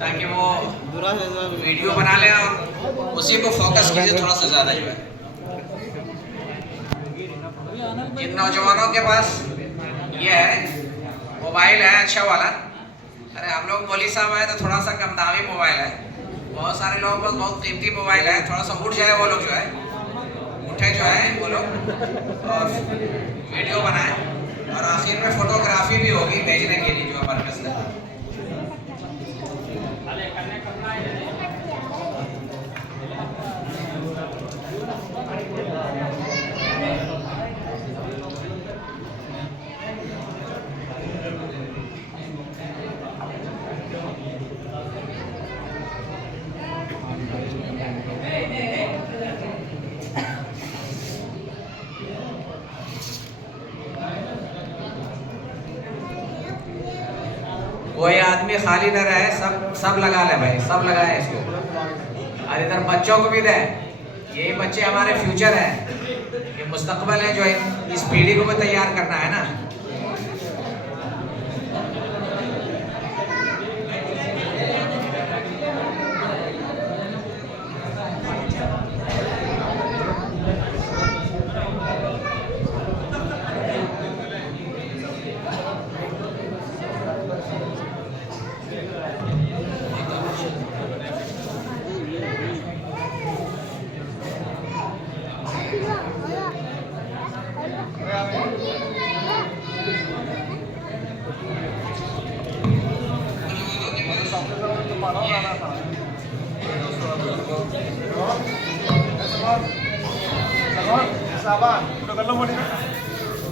تاکہ وہ ویڈیو بنا لیں اور اسی کو فوکس کیجیے تھوڑا سا زیادہ جو ہے. جن نوجوانوں کے پاس یہ ہے موبائل ہے اچھا والا، ارے ہم لوگ مولوی صاحب آئے تو تھوڑا سا کم دامی موبائل ہے، بہت سارے لوگوں کے پاس بہت قیمتی موبائل ہے، تھوڑا سا اٹھ جائے وہ لوگ جو ہے اٹھے جو ہے وہ لوگ اور ویڈیو بنائیں اور آخر میں فوٹوگرافی بھی ہوگی بھیجنے کے لیے جو ہے مرکز ہے. کوئی آدمی خالی نہ رہے، سب لگا لے بھائی، سب لگائیں اس کو. اور ادھر بچوں کو بھی دیں، یہی بچے ہمارے فیوچر ہیں، یہ مستقبل ہے جو اس پیڑھی کو بھی تیار کرنا ہے نا.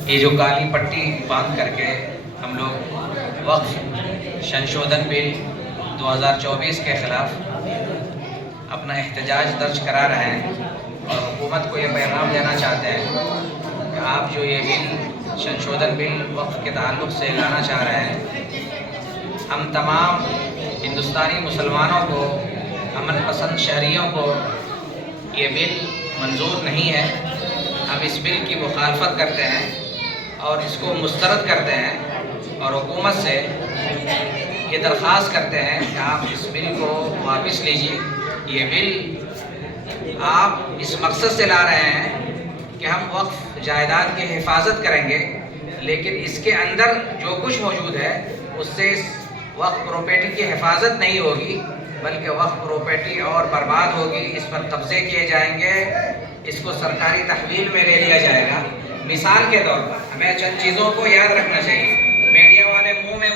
یہ جو کالی پٹی باندھ کر کے ہم لوگ وقف شنشودھن بل 2024 کے خلاف اپنا احتجاج درج کرا رہے ہیں اور حکومت کو یہ پیغام دینا چاہتے ہیں کہ آپ جو یہ بل شنشودھن بل وقف کے تعلق سے لانا چاہ رہے ہیں، ہم تمام ہندوستانی مسلمانوں کو، امن پسند شہریوں کو یہ بل منظور نہیں ہے. ہم اس بل کی مخالفت کرتے ہیں اور اس کو مسترد کرتے ہیں اور حکومت سے یہ درخواست کرتے ہیں کہ آپ اس بل کو واپس لیجیے. یہ بل آپ اس مقصد سے لا رہے ہیں کہ ہم وقف جائیداد کی حفاظت کریں گے، لیکن اس کے اندر جو کچھ موجود ہے اس سے وقف پراپرٹی کی حفاظت نہیں ہوگی، بلکہ وقف پراپرٹی اور برباد ہوگی، اس پر قبضے کیے جائیں گے، اس کو سرکاری تحویل میں لے لیا جائے گا. مثال کے طور پر ہمیں چند چیزوں کو یاد رکھنا چاہیے. میڈیا والے منہ میں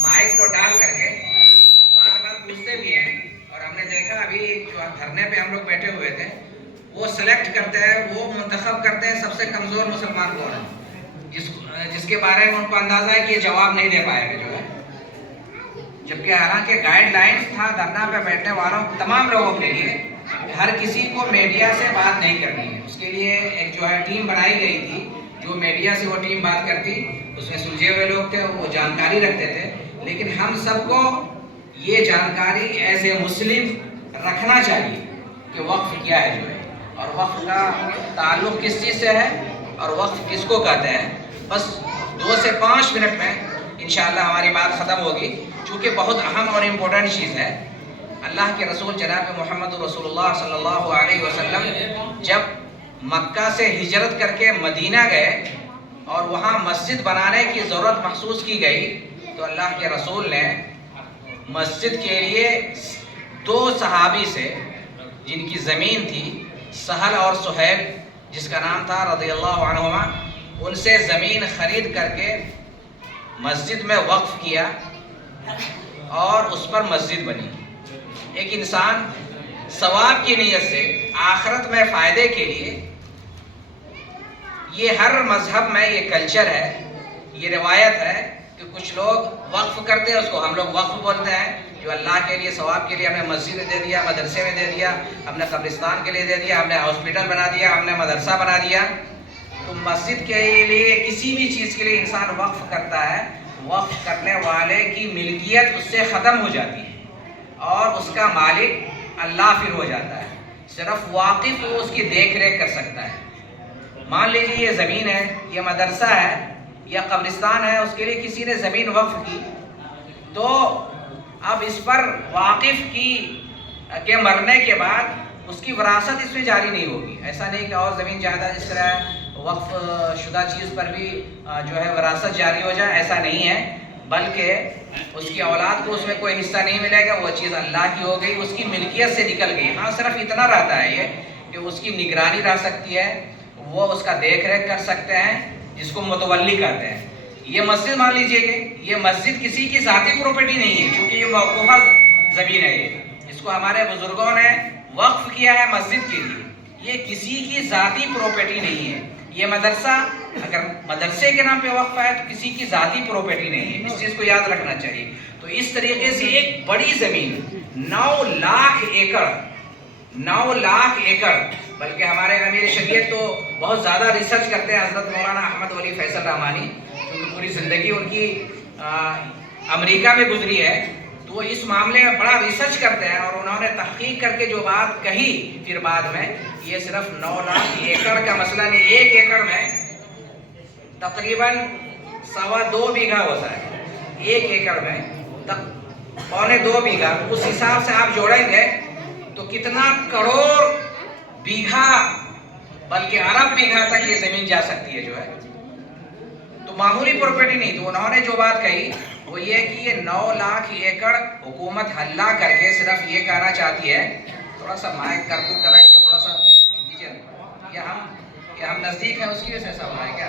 مائک کو ڈال کر کے بار بار پوچھتے بھی ہیں، اور ہم نے دیکھا ابھی جو دھرنے پہ ہم لوگ بیٹھے ہوئے تھے، وہ سلیکٹ کرتے ہیں، وہ منتخب کرتے ہیں سب سے کمزور مسلمان کون ہے، جس کے بارے میں ان کو اندازہ ہے کہ یہ جواب نہیں دے پائے گا جو ہے. جبکہ حالانکہ گائیڈ لائنز تھا دھرنا پہ بیٹھنے والوں تمام لوگوں کے لیے، ہر کسی کو میڈیا سے بات نہیں کرنی ہے. اس کے لیے ایک جو ہے ٹیم بنائی گئی تھی، جو میڈیا سے وہ ٹیم بات کرتی، اس میں سلجھے ہوئے لوگ تھے، وہ جانکاری رکھتے تھے. لیکن ہم سب کو یہ جانکاری ایز اے مسلم رکھنا چاہیے کہ وقف کیا ہے جو ہے، اور وقف کا تعلق کس چیز سے ہے اور وقف کس کو کہتے ہیں. بس 2 سے 5 منٹ میں انشاءاللہ ہماری بات ختم ہوگی، چونکہ بہت اہم اور امپورٹنٹ چیز ہے. اللہ کے رسول جناب محمد رسول اللہ صلی اللہ علیہ وسلم جب مکہ سے ہجرت کر کے مدینہ گئے اور وہاں مسجد بنانے کی ضرورت محسوس کی گئی، تو اللہ کے رسول نے مسجد کے لیے 2 صحابی سے، جن کی زمین تھی، سہل اور سہیب جس کا نام تھا رضی اللہ عنہما، ان سے زمین خرید کر کے مسجد میں وقف کیا اور اس پر مسجد بنی. ایک انسان ثواب کی نیت سے آخرت میں فائدے کے لیے، یہ ہر مذہب میں یہ کلچر ہے، یہ روایت ہے کہ کچھ لوگ وقف کرتے ہیں، اس کو ہم لوگ وقف بولتے ہیں، جو اللہ کے لیے ثواب کے لیے ہم نے مسجد میں دے دیا، مدرسے میں دے دیا، ہم نے قبرستان کے لیے دے دیا، ہم نے ہاسپٹل بنا دیا، ہم نے مدرسہ بنا دیا. تو مسجد کے لیے کسی بھی چیز کے لیے انسان وقف کرتا ہے، وقف کرنے والے کی ملکیت اس سے ختم ہو جاتی ہے اور اس کا مالک اللہ پھر ہو جاتا ہے. صرف واقف وہ اس کی دیکھ ریکھ کر سکتا ہے. مان لیجیے یہ زمین ہے، یہ مدرسہ ہے یا قبرستان ہے، اس کے لیے کسی نے زمین وقف کی، تو اب اس پر واقف کے مرنے کے بعد اس کی وراثت اس میں جاری نہیں ہوگی. ایسا نہیں کہ اور زمین جائیداد اس طرح وقف شدہ چیز پر بھی جو ہے وراثت جاری ہو جائے، ایسا نہیں ہے، بلکہ اس کی اولاد کو اس میں کوئی حصہ نہیں ملے گا. وہ چیز اللہ کی ہو گئی، اس کی ملکیت سے نکل گئی. ہاں صرف اتنا رہتا ہے یہ کہ اس کی نگرانی رہ سکتی ہے، وہ اس کا دیکھ ریکھ کر سکتے ہیں، جس کو متولی کہتے ہیں. یہ مسجد مان لیجئے کہ یہ مسجد کسی کی ذاتی پراپرٹی نہیں ہے، کیونکہ یہ موقوفہ زمین ہے. اس کو ہمارے بزرگوں نے وقف کیا ہے مسجد کے لیے. یہ کسی کی ذاتی پراپرٹی نہیں ہے. یہ مدرسہ اگر مدرسے کے نام پہ وقف ہے تو کسی کی ذاتی پراپرٹی نہیں ہے. اس چیز کو یاد رکھنا چاہیے. تو اس طریقے سے ایک بڑی زمین 9 لاکھ ایکڑ، بلکہ ہمارے امیر شریعت تو بہت زیادہ ریسرچ کرتے ہیں، حضرت مولانا احمد ولی فیصل رحمانی، کیونکہ پوری زندگی ان کی امریکہ میں گزری ہے، تو وہ اس معاملے میں بڑا ریسرچ کرتے ہیں. اور انہوں نے تحقیق کر کے جو بات کہی پھر بعد میں، یہ صرف 9 لاکھ ایکڑ کا مسئلہ نہیں. 1 ایکڑ میں تقریباً 2.25 بیگھا ہوتا ہے. 1 ایکڑ میں 2.25 بیگھا. اس حساب سے آپ جوڑیں گے تو کتنا کروڑ بیگھا بلکہ ارب بیگھا تک یہ زمین جا سکتی ہے جو ہے. تو معمولی پراپرٹی نہیں. تو انہوں نے جو بات کہی وہ یہ کہ یہ 9 لاکھ ایکڑ حکومت ہلہ کر کے صرف یہ کہنا چاہتی ہے. تھوڑا سا مائک کرپٹ کر رہا ہے، اس کو تھوڑا سا کیجیے. یہ ہم نزدیک ہیں، اس کی وجہ سے ایسا ہو رہا ہے کیا؟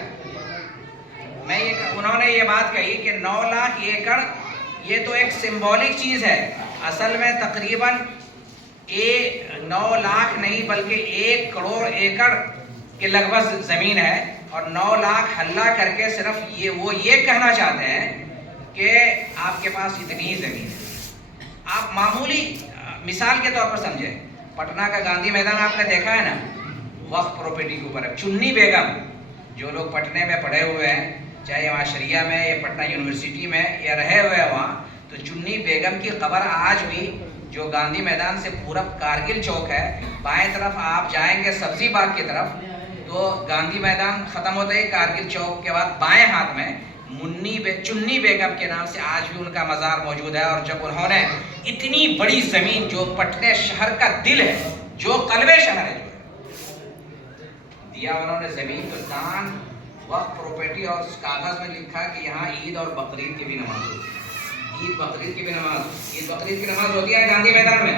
انہوں نے یہ بات کہی کہ 9 لاکھ ایکڑ یہ تو ایک سمبولک چیز ہے. اصل میں تقریباً 9 لاکھ نہیں بلکہ 1 کروڑ ایکڑ کے لگ بھگ زمین ہے. اور 9 لاکھ ہلہ کر کے صرف وہ یہ کہنا چاہتے ہیں کہ آپ کے پاس اتنی ہی زمین ہے. آپ معمولی مثال کے طور پر سمجھیں، پٹنہ کا گاندھی میدان آپ نے دیکھا ہے نا، وقف پراپرٹی کے اوپر. چنی بیگم، جو لوگ پٹنہ میں پڑھے ہوئے ہیں، چاہے وہاں شریعہ میں یا پٹنہ یونیورسٹی میں یا رہے ہوئے ہیں وہاں، تو چنی بیگم کی قبر آج بھی جو گاندھی میدان سے پورب کارگل چوک ہے، بائیں طرف آپ جائیں گے سبزی باغ کی طرف، تو گاندھی میدان ختم ہوتا ہے، کارگل چوک کے بعد بائیں ہاتھ میں چنی بیگم کے نام سے آج بھی ان کا مزار موجود ہے. اور جب انہوں نے اتنی بڑی زمین جو پٹنہ شہر کا دل ہے، جو قلب شہر ہے، جو دیا انہوں نے زمین، تو دان وقف پراپرٹی اور اس کاغذ میں لکھا کہ یہاں عید اور بقرعید کی بھی نماز ہوتی ہے. عید بقرعید کی نماز ہوتی ہے گاندھی میدان میں.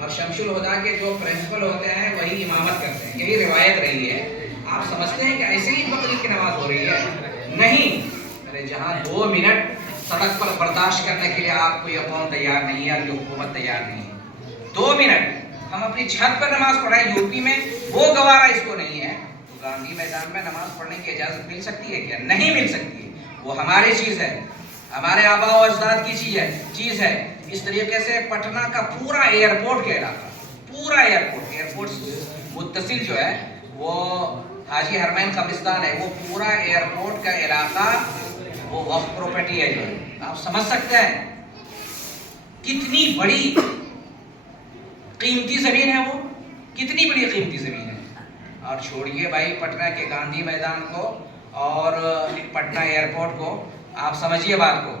اور شمس الہدا کے جو پرنسپل ہوتے ہیں وہی امامت کرتے ہیں. یہی روایت رہی ہے. آپ سمجھتے ہیں کہ ایسے ہی بقرعید کی نماز ہو رہی ہے؟ نہیں. ارے جہاں 2 منٹ سڑک پر برداشت کرنے کے لیے آپ کو یہ قوم تیار نہیں ہے، یہ حکومت تیار نہیں ہے. 2 منٹ ہم اپنی چھت پر نماز پڑھائیں یوپی میں، وہ گوارا اس کو نہیں ہے. تو گاندھی میدان میں نماز پڑھنے کی اجازت مل سکتی ہے کیا؟ نہیں مل سکتی ہے. وہ ہماری چیز ہے، ہمارے آباء و اجداد کی چیز ہے. اس طریقے سے پٹنہ کا پورا ایئرپورٹ کا علاقہ، پورا ایئرپورٹ متصل جو ہے وہ حاجی حرمین قبرستان ہے، وہ پورا ایئرپورٹ کا علاقہ وہ وقف پراپرٹی ہے. جو آپ سمجھ سکتے ہیں کتنی بڑی قیمتی زمین ہے، وہ کتنی بڑی قیمتی زمین ہے. اور چھوڑیے بھائی پٹنہ کے گاندھی میدان کو اور پٹنہ ایئرپورٹ کو، آپ سمجھیے بات کو.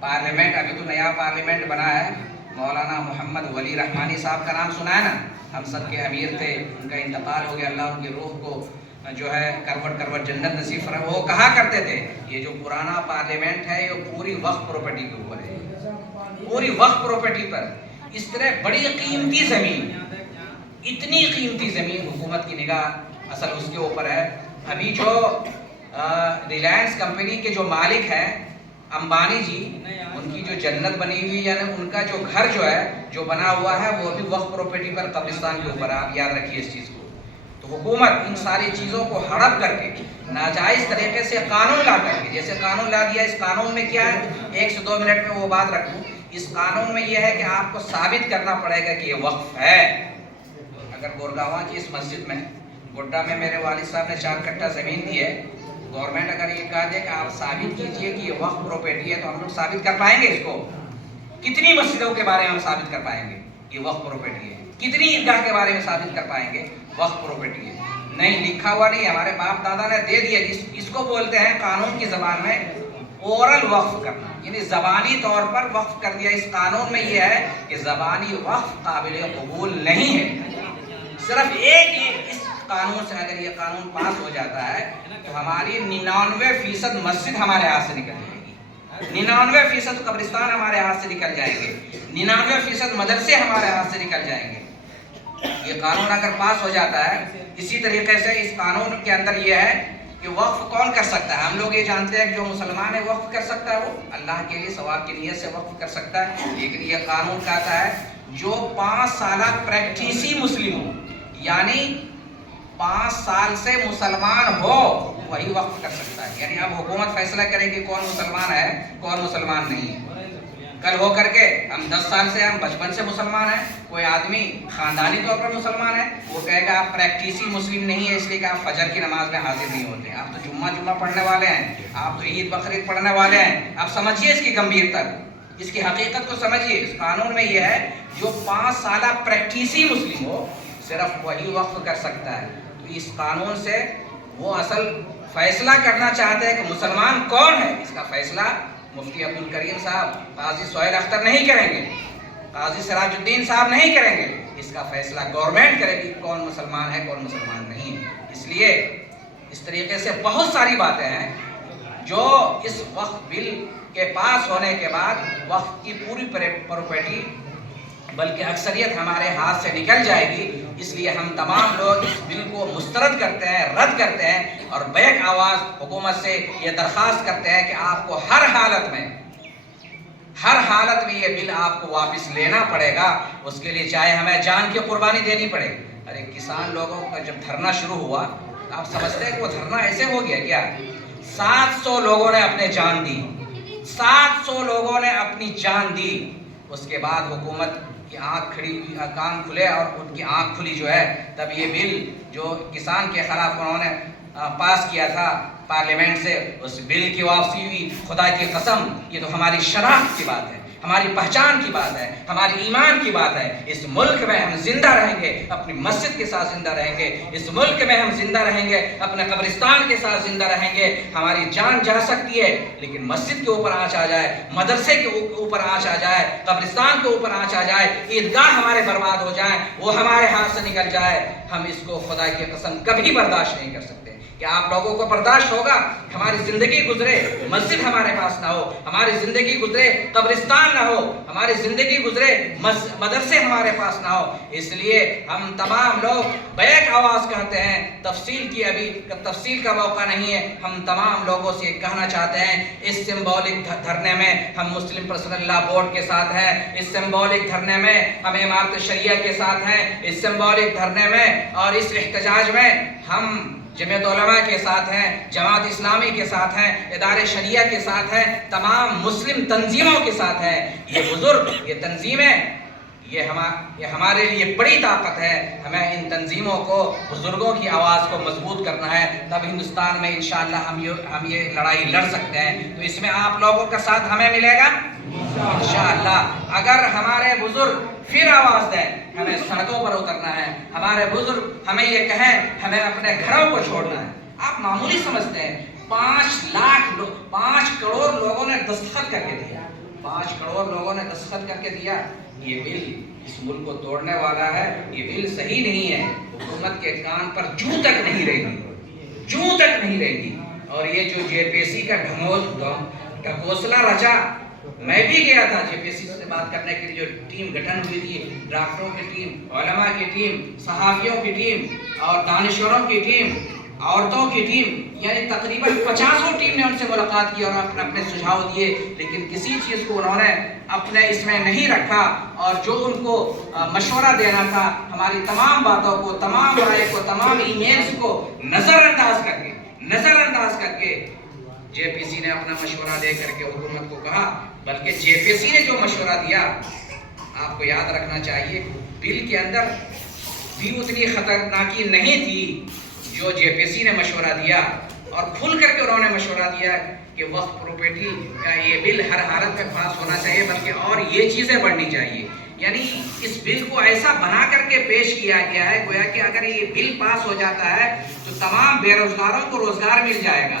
پارلیمنٹ ابھی تو نیا پارلیمنٹ بنا ہے، مولانا محمد ولی رحمانی صاحب کا نام سنا ہے نا، ہم سب کے امیر تھے، ان کا انتقال ہو گیا، اللہ ان کی روح کو جو ہے کروٹ جنت نصیب فرمائے. وہ کہا کرتے تھے یہ جو پرانا پارلیمنٹ ہے یہ پوری وقف پراپرٹی کے اوپر ہے، پوری وقف پراپرٹی پر. اس طرح بڑی قیمتی زمین، اتنی قیمتی زمین، حکومت کی نگاہ اصل اس کے اوپر ہے. ابھی جو ریلائنس کمپنی کے جو مالک ہیں امبانی جی، ان کی جو جنت بنی ہوئی، یعنی ان کا جو گھر جو ہے جو بنا ہوا ہے وہ بھی وقف پراپرٹی پر قبرستان کے اوپر ہے. آپ یاد رکھیے اس چیز کو. تو حکومت ان ساری چیزوں کو ہڑپ کر کے ناجائز طریقے سے قانون لا کر کے، جیسے قانون لا دیا، اس قانون میں کیا ہے، 1 سے 2 منٹ میں وہ بات رکھوں. اس قانون میں یہ ہے کہ آپ کو ثابت کرنا پڑے گا کہ یہ وقف ہے. اگر گورگاواں کی اس مسجد میں، گوڈا میں میرے والد صاحب نے 4 کٹھا زمین دی ہے، گورنمنٹ اگر یہ کہا دے کہ آپ ثابت کیجئے کہ یہ وقف پراپرٹی ہے، تو ہم لوگ ثابت کر پائیں گے اس کو؟ کتنی مسجدوں کے بارے میں ہم ثابت کر پائیں گے یہ وقف پراپرٹی ہے؟ کتنی عیدگاہ کے بارے میں ثابت کر پائیں گے وقف پراپرٹی ہے؟ نہیں، لکھا ہوا نہیں. ہمارے باپ دادا نے دے دیا. اس کو بولتے ہیں قانون کی زبان میں اورل وقف کرنا، یعنی زبانی طور پر وقف کر دیا۔ اس قانون میں یہ ہے کہ زبانی وقف قابل قبول نہیں ہے۔ صرف ایک اس قانون سے اگر یہ قانون پاس ہو جاتا ہے تو ہماری 99% مسجد ہمارے ہاتھ سے نکل جائے گی، 99% قبرستان ہمارے ہاتھ سے نکل جائیں گے، 99% مدرسے ہمارے ہاتھ سے نکل جائیں گے۔ یہ قانون اگر پاس ہو جاتا ہے، اسی طریقے سے اس قانون کے اندر یہ ہے کہ وقف کون کر سکتا ہے؟ ہم لوگ یہ جانتے ہیں کہ جو مسلمان ہے وقف کر سکتا ہے، وہ اللہ کے لیے ثواب کی نیت سے وقف کر سکتا ہے، لیکن یہ قانون کہتا ہے جو 5 سالہ پریکٹیسی مسلم ہو، یعنی 5 سال سے مسلمان ہو، وہی وقف کر سکتا ہے۔ یعنی اب حکومت فیصلہ کرے کہ کون مسلمان ہے کون مسلمان نہیں ہے۔ کل ہو کر کے ہم 10 سال سے، ہم بچپن سے مسلمان ہیں، کوئی آدمی خاندانی طور پر مسلمان ہے، وہ کہے گا آپ پریکٹیسی مسلم نہیں ہے اس لیے کہ آپ فجر کی نماز میں حاضر نہیں ہوتے ہیں، آپ تو جمعہ پڑھنے والے ہیں، آپ تو عید بقرعید پڑھنے والے ہیں۔ آپ سمجھیے اس کی گمبھیرتا، اس کی حقیقت کو سمجھیے۔ اس قانون میں یہ ہے جو 5 سالہ پریکٹیسی مسلم ہو صرف وہی وقف کر سکتا ہے۔ تو اس قانون سے وہ اصل فیصلہ کرنا چاہتے ہیں کہ مسلمان کون ہے، اس کا فیصلہ مفتی عبدالکریم صاحب، قاضی سہیل اختر نہیں کریں گے، قاضی سراج الدین صاحب نہیں کریں گے، اس کا فیصلہ گورنمنٹ کرے گی کون مسلمان ہے کون مسلمان نہیں۔ اس لیے اس طریقے سے بہت ساری باتیں ہیں جو اس وقف بل کے پاس ہونے کے بعد وقف کی پوری پراپرٹی بلکہ اکثریت ہمارے ہاتھ سے نکل جائے گی۔ اس لیے ہم تمام لوگ اس بل کو مسترد کرتے ہیں، رد کرتے ہیں، اور بیک آواز حکومت سے یہ درخواست کرتے ہیں کہ آپ کو ہر حالت میں یہ بل آپ کو واپس لینا پڑے گا۔ اس کے لیے چاہے ہمیں جان کی قربانی دینی پڑے۔ ارے کسان لوگوں کا جب دھرنا شروع ہوا، آپ سمجھتے ہیں کہ وہ دھرنا ایسے ہو گیا کیا؟ 700 لوگوں نے اپنے جان دی، 700 لوگوں نے اپنی جان دی۔ اس کے بعد حکومت کی آنکھ کھڑی ہوئی، کان کھلے اور ان کی آنکھ کھلی جو ہے، تب یہ بل جو کسان کے خلاف انہوں نے پاس کیا تھا پارلیمنٹ سے، اس بل کی واپسی ہوئی۔ خدا کی قسم یہ تو ہماری شناخت کی بات ہے، ہماری پہچان کی بات ہے، ہماری ایمان کی بات ہے۔ اس ملک میں ہم زندہ رہیں گے، اپنی مسجد کے ساتھ زندہ رہیں گے، اس ملک میں ہم زندہ رہیں گے، اپنے قبرستان کے ساتھ زندہ رہیں گے۔ ہماری جان جا سکتی ہے لیکن مسجد کے اوپر آنچ آ جائے، مدرسے کے اوپر آنچ آ جائے، قبرستان کے اوپر آنچ آ جائے، عیدگاہ ہمارے برباد ہو جائیں، وہ ہمارے ہاتھ سے نکل جائے، ہم اس کو خدا کی قسم کبھی برداشت نہیں کر سکتے۔ کیا آپ لوگوں کو برداشت ہوگا ہماری زندگی گزرے مسجد ہمارے پاس نہ ہو، ہماری زندگی گزرے قبرستان نہ ہو، ہماری زندگی گزرے مدرسے ہمارے پاس نہ ہو؟ اس لیے ہم تمام لوگ بیک آواز کہتے ہیں، تفصیل کا موقع نہیں ہے۔ ہم تمام لوگوں سے کہنا چاہتے ہیں اس سمبولک دھرنے میں ہم مسلم پرسنل لا بورڈ کے ساتھ ہیں، اس سمبولک دھرنے میں ہم امارت شریعہ کے ساتھ ہیں، اس سمبولک دھرنے میں اور اس احتجاج میں ہم جمعیت علماء کے ساتھ ہیں، جماعت اسلامی کے ساتھ ہیں، ادارے شریعہ کے ساتھ ہیں، تمام مسلم تنظیموں کے ساتھ ہیں۔ یہ بزرگ، یہ تنظیمیں، یہ ہمارے لیے بڑی طاقت ہے۔ ہمیں ان تنظیموں کو، بزرگوں کی آواز کو مضبوط کرنا ہے، تب ہندوستان میں انشاءاللہ ہم یہ لڑائی لڑ سکتے ہیں۔ تو اس میں آپ لوگوں کا ساتھ ہمیں ملے گا انشاءاللہ۔ اگر ہمارے بزرگ پھر آواز دیں، ہمیں سڑکوں پر اترنا ہے، ہمارے بزرگ ہمیں یہ کہیں ہمیں اپنے گھروں کو چھوڑنا ہے۔ آپ معمولی سمجھتے ہیں، 5 کروڑ لوگوں نے دستخط کر کے دیا، 5 کروڑ لوگوں نے دستخط کر کے دیا۔ یہ بل اس ملک کو توڑنے والا ہے، یہ بل صحیح نہیں ہے۔ حکومت کے کان پر جوں تک نہیں رہے گی۔ اور یہ جو جے پی سی کا ڈھکوسلا رچا، میں بھی گیا تھا جے پی سی سے بات کرنے کے لیے، جو ٹیم گٹھن ہوئی تھی، ڈاکٹروں کی ٹیم، علماء کی ٹیم، صحافیوں کی ٹیم اور دانشوروں کی ٹیم، عورتوں کی ٹیم، یعنی تقریباً 50 ٹیم نے ان سے ملاقات کی اور اپنے سجھاؤ دیے، لیکن کسی چیز کو انہوں نے اپنے اس میں نہیں رکھا، اور جو ان کو مشورہ دینا تھا، ہماری تمام باتوں کو، تمام رائے کو، تمام ای میلز کو نظر انداز کر کے جے پی سی نے اپنا مشورہ دے کر کے حکومت کو کہا، بلکہ جے پی سی نے جو مشورہ دیا، آپ کو یاد رکھنا چاہیے، بل کے اندر بھی اتنی خطرناکی نہیں تھی جو جے پی سی نے مشورہ دیا، اور کھل کر کے انہوں نے مشورہ دیا کہ وقف پراپرٹی کا یہ بل ہر حالت میں پاس ہونا چاہیے، بلکہ اور یہ چیزیں بڑھنی چاہیے۔ یعنی اس بل کو ایسا بنا کر کے پیش کیا گیا ہے گویا کہ اگر یہ بل پاس ہو جاتا ہے تو تمام بے روزگاروں کو روزگار مل جائے گا،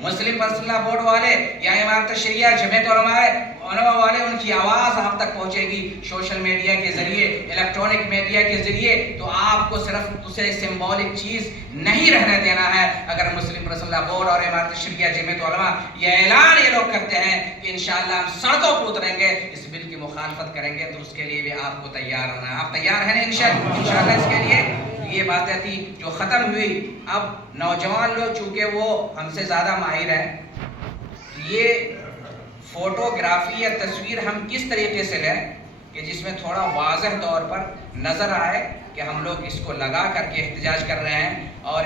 مسلم پرسنل بورڈ والے یا امارت شریعہ جمعیت علماء والے، ان کی آواز آپ تک پہنچے گی سوشل میڈیا کے ذریعے، الیکٹرانک میڈیا کے ذریعے، تو آپ کو صرف اسے سمبولک چیز نہیں رہنے دینا ہے۔ اگر مسلم پرسنل بورڈ اور امارت شریعہ جمعیت علماء یہ اعلان یہ لوگ کرتے ہیں کہ انشاءاللہ ہم سڑکوں پر اتریں گے، اس بل کی مخالفت کریں گے، تو اس کے لیے بھی آپ کو تیار ہونا ہے۔ آپ تیار ہیں نا انشاءاللہ اس کے لیے؟ یہ باتیں تھی جو ختم ہوئی۔ اب نوجوان لوگ چونکہ وہ ہم سے زیادہ ماہر ہیں، یہ فوٹوگرافی یا تصویر ہم کس طریقے سے لیں کہ جس میں تھوڑا واضح طور پر نظر آئے کہ ہم لوگ اس کو لگا کر کے احتجاج کر رہے ہیں اور